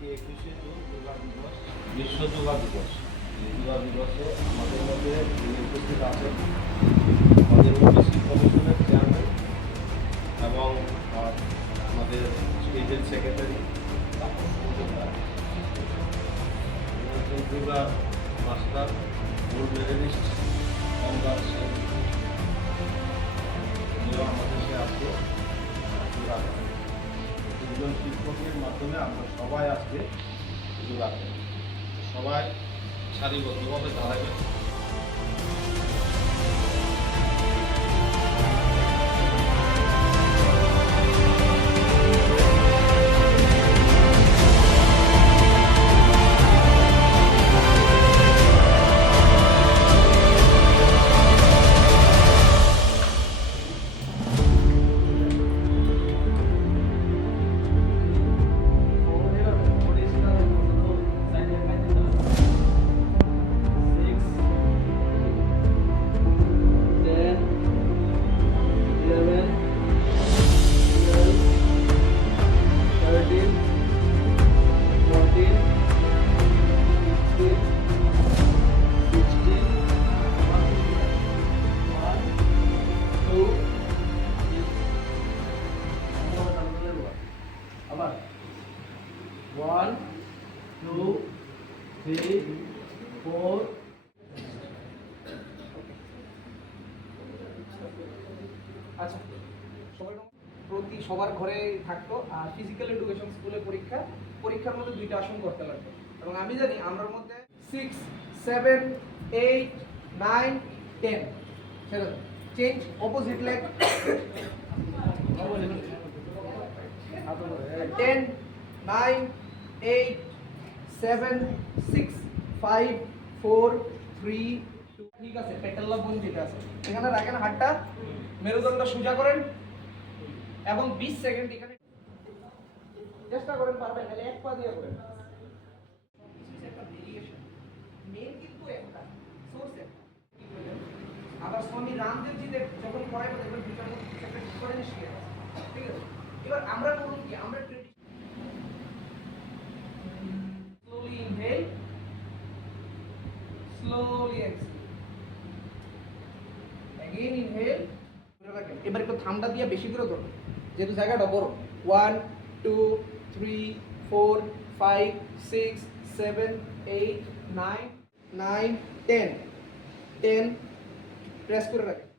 আজকে 21শে জুন যোগা দিবস, বিশ্ব যোগা দিবস। এই যোগা দিবসে আমাদের মধ্যে উপস্থিত আছেন আমাদের ওবিসি কমিশনের চেয়ারম্যান এবং আমাদের স্টেটের secretary yoga master gold medalist Angar Sen আমাদের সে আজকে যোগা করেন। দুজন শিক্ষকের মাধ্যমে আমরা সবাই আজকে যোগা করি। সবাই সারিবদ্ধভাবে দাঁড়াবেন। আবার 1 2 3 4 আচ্ছা সবার ঘরে থাকতো আর ফিজিক্যাল এডুকেশন স্কুলে পরীক্ষার মধ্যে দুইটা আসন করতে লাগতো এবং আমি জানি আমরার মধ্যে 6 7 8 9 10 সেটা চেঞ্জ অপোজিট লেগ 10 9 8 7 6 5 4 3 2 ঠিক আছে পেটাল্লা বোন যেটা আছে এখানে রাখেন হাতটা মেরুদণ্ড সোজা করেন এবং 20 সেকেন্ড এখানে চেষ্টা করেন পারবেন তাহলে এক পা দিয়ে করেন একটা ভেরিয়েশন মেন কিন্তু একটা সোর্স একটা আবার স্বামী রামদেব জি যখন পড়ায় দেখবেন দুটার মধ্যে একটা ডিফারেন্স শিখে আছে ঠিক আছে এবার আমরা করুন কি আমরা slowly inhale slowly exhale again inhale এবার একটু ঠান্ডা দিয়ে বেশি করে ধরুন যেহেতু জায়গাটা বড় 1 2 3 4 5 6 7 8 9 9 10 10 প্রেস করে রাখেন